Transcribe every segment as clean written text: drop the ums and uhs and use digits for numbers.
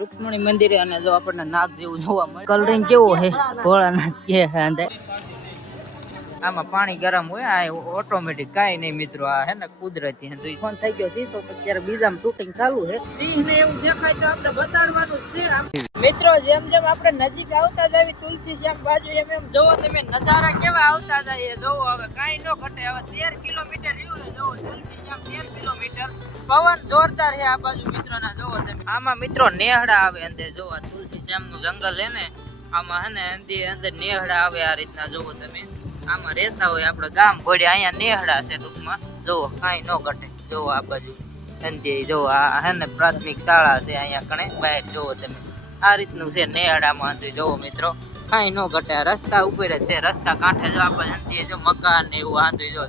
રૂક્ષ્મણી મંદિરે અને જો આપણને નાગ જેવું જોવા મળે. કલરિંગ કેવો છે ભોળાનાથ કે અંદર આમાં પાણી ગરમ હોય આ ઓટોમેટિક કાઈ નહીં મિત્રો આ હે ને કુદરતી હે. તો ફોન થઈ ગયો સીસો અત્યારે બીજામાં શૂટિંગ ચાલુ છે. સિંહ ને એવું દેખાય તો આપણે બતાડવાનું જ છે. મિત્રો જેમ જેમ આપણે નજીક આવતા જાવી તુલસી શ્યામ બાજુ એમ એમ જોવો તમે નજારા કેવા આવતા જાય. જોવો હવે કાઈ ન ઘટે. હવે 13 કિલોમીટર રહ્યું ને જોવો તુલસી શ્યામ 13 કિલોમીટર. પવન જોરદાર છે આ બાજુ મિત્રો ના જોવો તમે. આમાં મિત્રો નેહડા આવે અંદર જોવો તુલસી શ્યામ નું જંગલ છે ને આમાં હે ને અંદર નેહડા આવે આ રીતના જોવો તમે. આમાં રહેતા હોય આપણે ગામ ભોળે અહીંયા નેહડા છે ટૂંકમાં. જોવો કાંઈ ન ઘટે. જોવો આ બાજુ સંધ્યા જોવો આ હે ને પ્રાથમિક શાળા છે અહીંયા કણે બહાર જોવો તમે. આ રીતનું છે નેહડામાં જોવો મિત્રો કાંઈ ન ઘટે. રસ્તા ઉપર જ છે. રસ્તા કાંઠે જો આપણે સંધ્યા જો મકાન ને એવું આંધું જો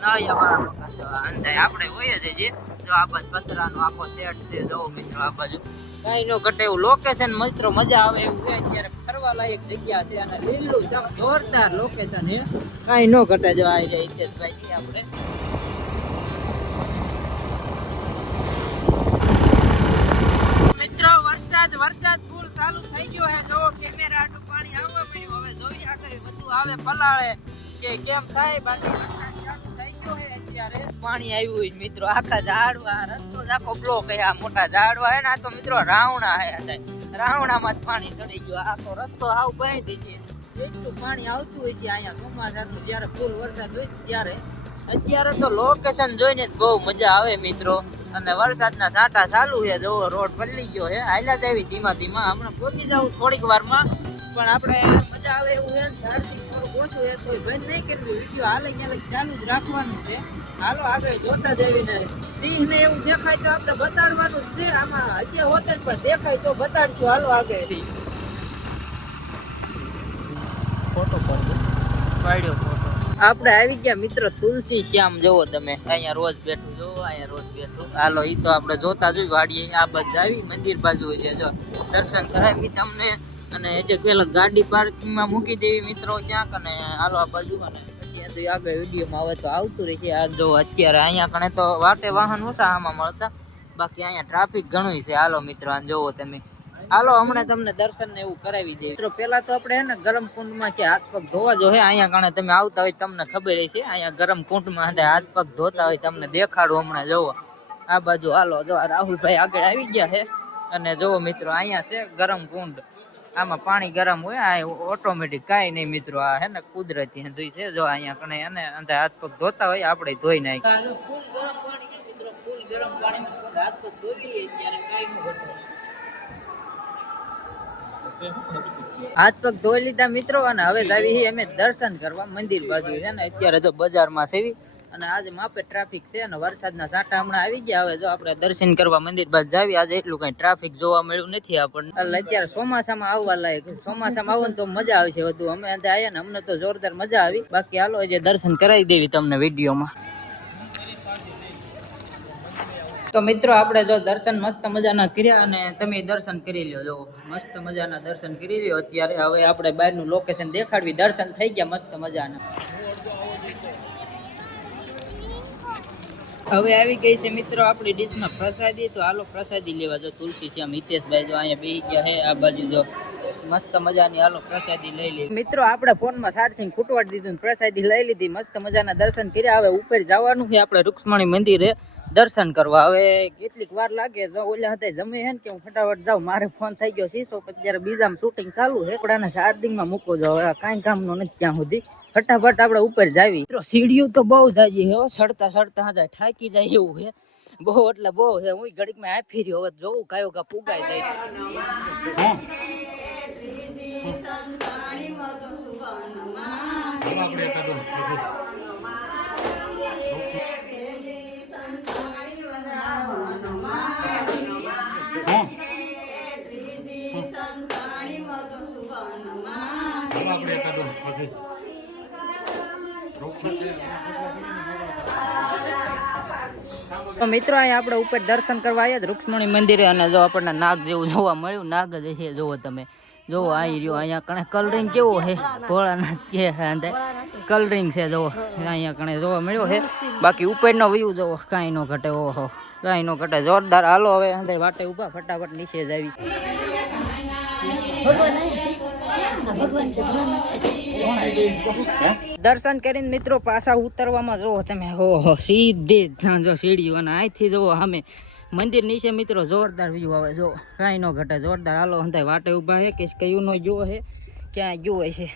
નળિયા વાળા મકાન જો અંધાય આપણે હોય જ જે જો આ બાજુ પતરાનો આખો સેટ છે જોવો મિત્રો આ બાજુ કાંઈ નો ઘટે એવું લોકેશન મિત્રો મજા આવે એવું છે. અત્યારે ફરવા લાયક જગ્યા છે અને લીલું સમ જોરદાર લોકેશન છે. કાંઈ નો ઘટે. જો આવી જાય હિતેશભાઈ આપણે મિત્રો વરસાદ ફૂલ ચાલુ થઈ ગયો છે. જો કેમેરા આટલું પાણી આવવા પડ્યું. હવે જોઈએ આગળ બધું આવે પલાળે કે કેમ થાય. બાકી વરસાદ ચાલુ થઈ ગયો છે અત્યારે પાણી આવ્યું હોય મિત્રો આખા ઝાડવા રસ્તો આખો બ્લોક છે. આ મોટા ઝાડવા હે ને આ તો મિત્રો રાવણા હે. રાવણામાં જ પાણી ચડી ગયો. આખો રસ્તો હાવ બાંધી છે. એટલું પાણી આવતું હોય છે અહીંયા ચોમાસાનું જયારે ફૂલ વરસાદ હોય ત્યારે. અત્યારે તો લોકેશન જોઈને જ બહુ મજા આવે મિત્રો. અને વરસાદના છાંટા ચાલુ છે. જોવો રોડ પલળી ગયો છે. હાલ્યા દેવી ધીમા ધીમા. હમણાં પહોંચી જવું થોડીક વારમાં. પણ આપણે મજા આવે એવું છે. ઝાડથી થોડુંક ઓછું છે તો બંધ નહીં કરવું. વિડીયો હાલે ત્યાં ચાલુ જ રાખવાનું છે. હાલો આગળ જોતા જઈને સિંહ ને એવું દેખાય તો આપણે બતાડવાનું જ છે. આમાં હશે હોતે પણ દેખાય તો બતાડશું. હાલો આગળ ફોટો પાડ્યો ફોટો. આપણે આવી ગયા મિત્રો તુલસી શ્યામ જોવો તમે. અહીંયા રોજ બેઠું જોવો અહીંયા રોજ બેઠું. હાલો ઈ તો આપણે જોતા જોઈ વાડીએ આ બાજુ આવી મંદિર બાજુ છે. જો દર્શન કરાવી તમને અને જે પેલા ગાડી પાર્કિંગમાં મૂકી દેવી મિત્રો ક્યાંક. અને હાલો આ બાજુ અને પછી આગળ વિડીયોમાં આવે તો આવતું રહેશે. આ જો અત્યારે અહીંયા કણે તો વાટે વાહન નહોતા આમાં મળતા. બાકી અહીંયા ટ્રાફિક ઘણું છે. હાલો મિત્રો આ જોવો તમે. હાલો હમણાં તમને દર્શન ને એવું કરાવી દે. મિત્રો પેલા તો આપણે હે ને ગરમ કુંડમાં કે હાથ પગ ધોવા જો હે. અહીંયા કણે તમે આવતા હોય તમને ખબર છે. અહીંયા ગરમ કુંડમાં હાથ પગ ધોતા હોય તમને દેખાડું હમણાં. જોવો આ બાજુ. હાલો જો રાહુલભાઈ આગળ આવી ગયા છે. અને જોવો મિત્રો અહીંયા છે ગરમ કુંડ. આમાં પાણી ગરમ હોય. આ ઓટોમેટિક કાંઈ નહીં મિત્રો આ હે ને કુદરતી હે છે. જો અહીંયા કણે અને અંદર હાથ પગ ધોતા હોય આપણે ધોઈ નાખીએ. ફૂલ ગરમ પાણી કે મિત્રો ફૂલ ગરમ પાણીમાં હાથ પગ ધોઈ લઈએ ત્યારે કાંઈ ન ઘટે. હાથ પગ ધોઈ લીધા મિત્રો અને હવે જાવી અમે દર્શન કરવા મંદિર બાજુ છે ને. અત્યારે તો બજારમાં સેવી અને આજે માપે ટ્રાફિક છે અને વરસાદના છાંટા હમણાં આવી ગયા. હવે જો આપણે દર્શન કરવા મંદિર બાજુ જાવી. આજે એટલું કઈ ટ્રાફિક જોવા મળ્યું નથી આપણને. એટલે અત્યારે ચોમાસામાં આવવા લાયક. ચોમાસામાં આવો ને તો મજા આવશે વધુ. અમે અંદર આવ્યા ને અમને તો જોરદાર મજા આવી. બાકી હાલો જે દર્શન કરાવી દેવી તમને વિડીયોમાં. તો મિત્રો આપણે જો દર્શન મસ્ત મજાના કર્યા અને તમે દર્શન કરી લ્યો. જો મસ્ત મજાના દર્શન કરી લ્યો. અત્યારે હવે આપણે બહારનું લોકેશન દેખાડવી. દર્શન થઈ ગયા મસ્ત મજાના. હવે આવી ગઈ છે મિત્રો આપણી ડીશમાં પ્રસાદી. તો હાલો પ્રસાદી લેવા. જો તુલસી શ્યામ હિતેશભાઈ જો અહીંયા બેસી ગયા છે આ બાજુ. જો મસ્ત મજાની હાલો પ્રસાદી લઈ લીધી મિત્રો. આપણે ફોનમાં ચાર્જિંગ ખૂટવાડી દીધું પ્રસાદી લઈ લીધી. મસ્ત મજાના દર્શન કર્યા. હવે ઉપર જવાનું છે આપણે રૂક્ષ્મણી મંદિરે દર્શન કરવા. હવે કેટલીક વાર લાગે જો ઓલા હતા જમે હે ને કે હું ફટાફટ જાઉં. મારે ફોન થઈ ગયો સીસો અત્યારે બીજામાં શૂટિંગ ચાલુ છે. આપણાને ચાર્જિંગમાં મૂકો જો. હવે કાંઈ કામનો નથી ત્યાં સુધી. ફટાફટ આપણે ઉપર જાવી. મિત્રો સીડીઓ તો બહુ જાજી હે. ચડતા ચડતા જાય થાકી જાય એવું છે. બહુ એટલે બહુ છે. હું ઘડીકમાં આપી રહ્યો. હવે જોવું કયો કા પુગાઈ જાય. તો મિત્રો અહીંયા આપણે ઉપર દર્શન કરવા આવ્યા રૂક્ષ્મણી મંદિરે. અને જો આપણને નાગ જેવું જોવા મળ્યું. નાગ જ છે જોવો તમે. જોવો આવી રહ્યો અહીંયા કણે કલરિંગ કેવો છે ભોળાનાથ કે અંદર કલરિંગ છે. જોવો અહીંયા કણે જોવા મળ્યો છે. બાકી ઉપરનો વ્યૂ જોવો કાંઈ ન ઘટે. ઓહો કઈ નો ઘટે જોરદાર. હાલો હવે અંદર વાટે ઉભા ફટાફટ નીચે જ આવી. દર્શન કરીને મિત્રો પાછા ઉતરવામાં જો તમે હો સીધી જો સીડીઓ અને અહીંથી જુઓ સામે મંદિર નીચે મિત્રો જોરદાર વ્યૂ આવે. જો કાંઈ ન ઘટે જોરદાર. હાલો અંદર વાટે ઊભા છે કે કયું નો જો છે ક્યાં ગયો છે.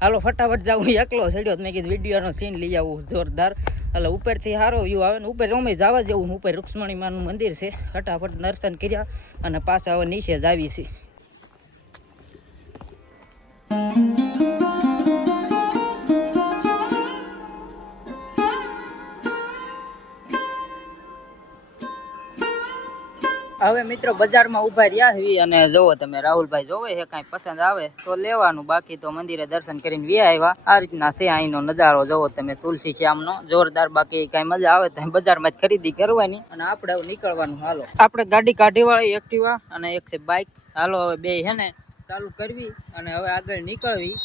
હાલો ફટાફટ જાઉં. એકલો ચડ્યો મેં કીધું વિડીયોનો સીન લઈ આવું જોરદાર. એટલે ઉપરથી સારો વ્યૂ આવે ને ઉપર અમે જવા જેવું. ઉપર રૂક્ષ્મણી માનું મંદિર છે. ફટાફટ દર્શન કર્યા અને પાછા હવે નીચે જ આવી છે. હવે મિત્રો બજારમાં ઉભા રહ્યા છીએ અને જોવો તમે રાહુલભાઈ જોવે છે કાંઈ પસંદ આવે તો લેવાનું, બાકી તો મંદિરે દર્શન કરીને વ્યા આવ્યા. આ રીતના છે અહીંનો નજારો જોવો તમે તુલસી શ્યામનો જોરદાર. બાકી કાંઈ મજા આવે તો બજારમાં જ ખરીદી કરવાની અને આપણે નીકળવાનું. હાલો આપણે ગાડી કાઢી વાળી એક્ટિવા અને એક છે બાઇક. હાલો હવે બે છે ને ચાલુ કરવી અને હવે આગળ નીકળવી.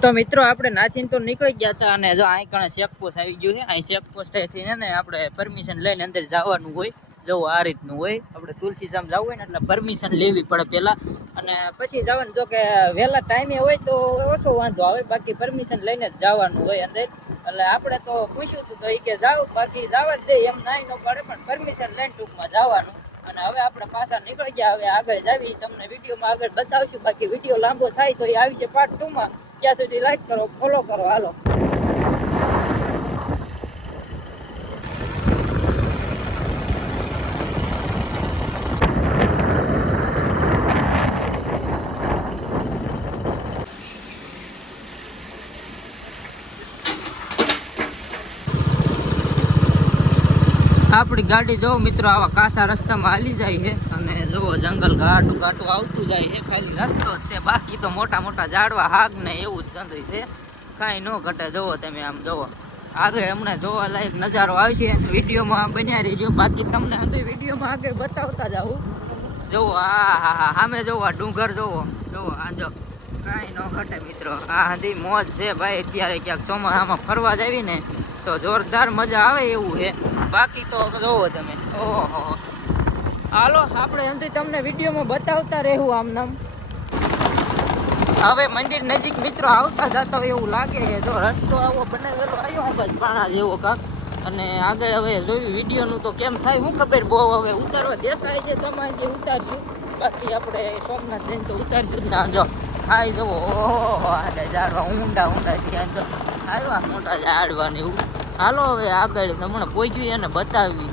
તો મિત્રો આપણે નાથીને તો નીકળી ગયા હતા અને જો અહીં કણે ચેકપોસ્ટ આવી ગયું છે. અહીં ચેકપોસ્ટથી ને આપણે પરમિશન લઈને અંદર જવાનું હોય. જો આ રીતનું હોય. આપણે તુલસી શ્યામ જવું હોય ને એટલે પરમિશન લેવી પડે પહેલાં અને પછી જવાનું. જો કે વહેલા ટાઈમે હોય તો ઓછો વાંધો આવે, બાકી પરમિશન લઈને જ જવાનું હોય અંદર. એટલે આપણે તો પૂછ્યું હતું તો એ કે જાવ, બાકી જવા જ દે એમ નાઈ ન પડે, પણ પરમિશન લઈને ટૂંકમાં જવાનું. અને હવે આપણે પાછા નીકળી ગયા. હવે આગળ જાવી તમને વિડીયોમાં આગળ બતાવશું. બાકી વિડીયો લાંબો થાય તો એ આવી છે પાર્ટ 2 માં. ત્યાં સુધી લાઈક કરો, ફોલો કરો. હાલો આપણી ગાડી જો મિત્રો આવા કાસા રસ્તામાં હાલી જાય છે અને જો જંગલ ઘાટું ઘાટું આવતું જાય છે. ખાલી રસ્તો જ છે, બાકી તો મોટા મોટા ઝાડવા હાગ ને એવું જ જંગલ છે. કાંઈ ન ઘટે. જોવો તમે આમ જોવો આગળ હમણાં જોવા લાયક નજારો આવશે. વિડીયોમાં બન્યા રહીજો, બાકી તમને વિડીયોમાં આગળ બતાવતા જાઉં. જોવો હા હા હા સામે જોવો ડુંગર જોવો. જોવો આ જો કાંઈ ન ઘટે મિત્રો. આ હજી મોજ છે ભાઈ. અત્યારે ક્યાંક ચોમાસામાં ફરવા જાવી ને તો જોરદાર મજા આવે એવું છે. બાકી તો જોવો તમે ઓહો. હાલો આપણે અંતે તમને વિડીયોમાં બતાવતા રહેવું આમ નામ. હવે મંદિર નજીક મિત્રો આવતા જતા એવું લાગે છે. જો રસ્તો આવો બનાવેલો આવ્યો બસ પાણા જેવો કાક. અને આગળ હવે જોયું વિડીયોનું તો કેમ થાય હું ખબર. બહુ હવે ઉતારવા દેખાય છે તમારે જે ઉતારશું, બાકી આપણે સોમનાથ જઈને તો ઉતારશું ના. જો ખાઈ જવો ઓહો ઝાડવા ઊંડા ઊંડા ત્યાં તો આવ્યા મોટા ઝાડવા ને એવું. હાલો હવે આગળ તમને પહોંચ્યું અને બતાવી.